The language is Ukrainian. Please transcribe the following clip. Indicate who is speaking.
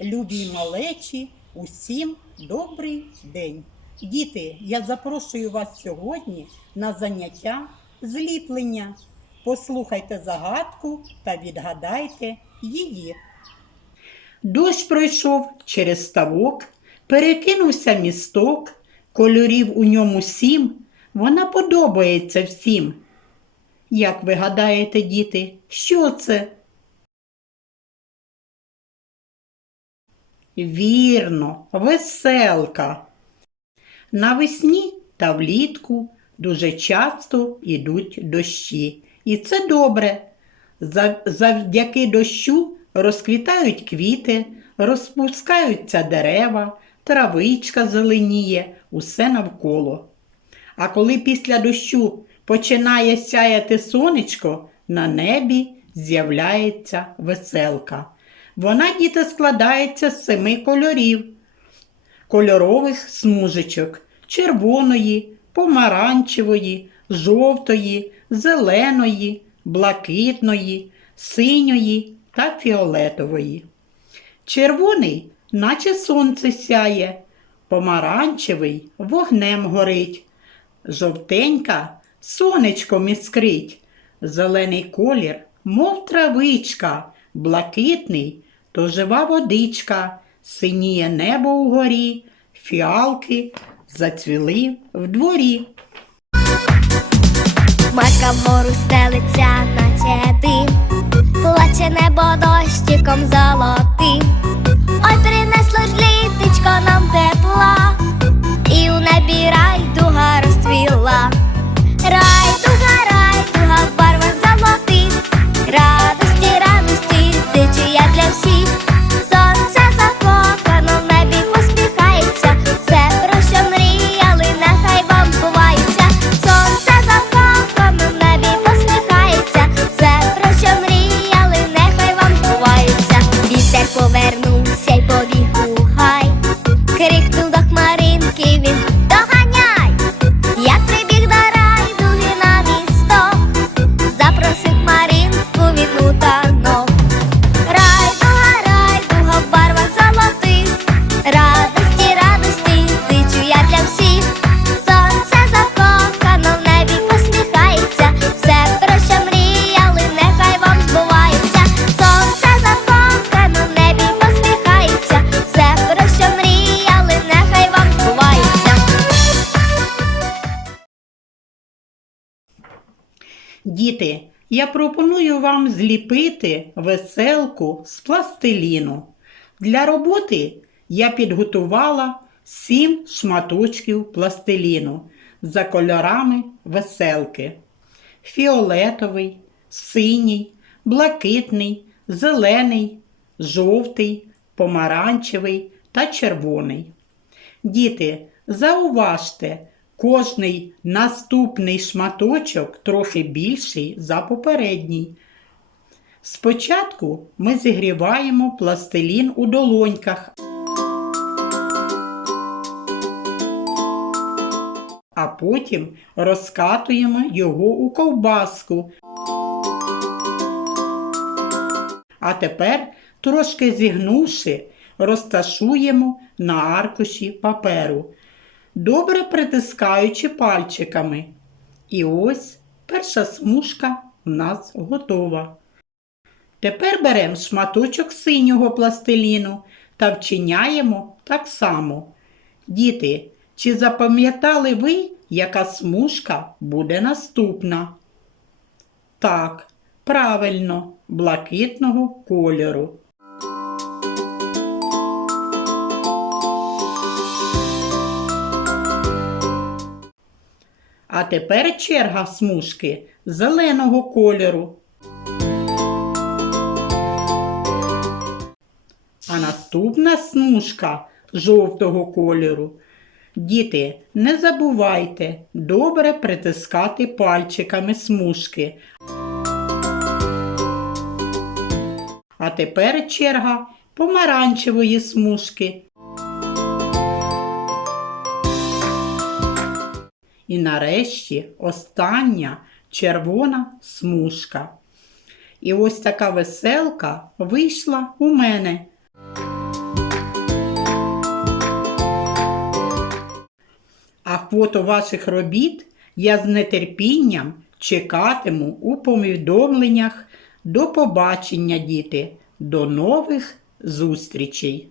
Speaker 1: любій малечі, усім добрий день. Діти, я запрошую вас сьогодні на заняття зліплення. Послухайте загадку та відгадайте її. Дощ пройшов через ставок, перекинувся місток, кольорів у ньому сім, вона подобається всім. Як ви гадаєте, діти, що це? Вірно, веселка. Навесні та влітку дуже часто йдуть дощі. І це добре. Завдяки дощу розквітають квіти, розпускаються дерева, травичка зеленіє, усе навколо. А коли після дощу починає сяяти сонечко, на небі з'являється веселка. Вона, діти, складається з семи кольорів, кольорових смужечок червоної, помаранчевої, жовтої, зеленої, блакитної, синьої та фіолетової. Червоний, наче сонце сяє, помаранчевий вогнем горить, жовтенька сонечком іскрить, зелений колір, мов травичка, блакитний, то жива водичка, синіє небо угорі, фіалки зацвіли в дворі.
Speaker 2: Матка вгору стелиться, наче дим, плаче небо дощиком золотим. Ой, принесло ж літечко нам тепла, і у небі
Speaker 1: Діти, я пропоную вам зліпити веселку з пластиліну. Для роботи я підготувала сім шматочків пластиліну за кольорами веселки: фіолетовий, синій, блакитний, зелений, жовтий, помаранчевий та червоний. Діти, зауважте, кожний наступний шматочок трохи більший за попередній. Спочатку ми зігріваємо пластилін у долоньках, а потім розкатуємо його у ковбаску. А тепер, трошки зігнувши, розташуємо на аркуші паперу, добре притискаючи пальчиками. І ось перша смужка в нас готова. Тепер беремо шматочок синього пластиліну та вчиняємо так само. Діти, чи запам'ятали ви, яка смужка буде наступна? Так, правильно, блакитного кольору. А тепер черга смужки зеленого кольору. А наступна смужка жовтого кольору. Діти, не забувайте добре притискати пальчиками смужки. А тепер черга помаранчевої смужки. і нарешті остання червона смужка. І ось така веселка вийшла у мене. А фото ваших робіт я з нетерпінням чекатиму у повідомленнях. До побачення, діти, до нових зустрічей!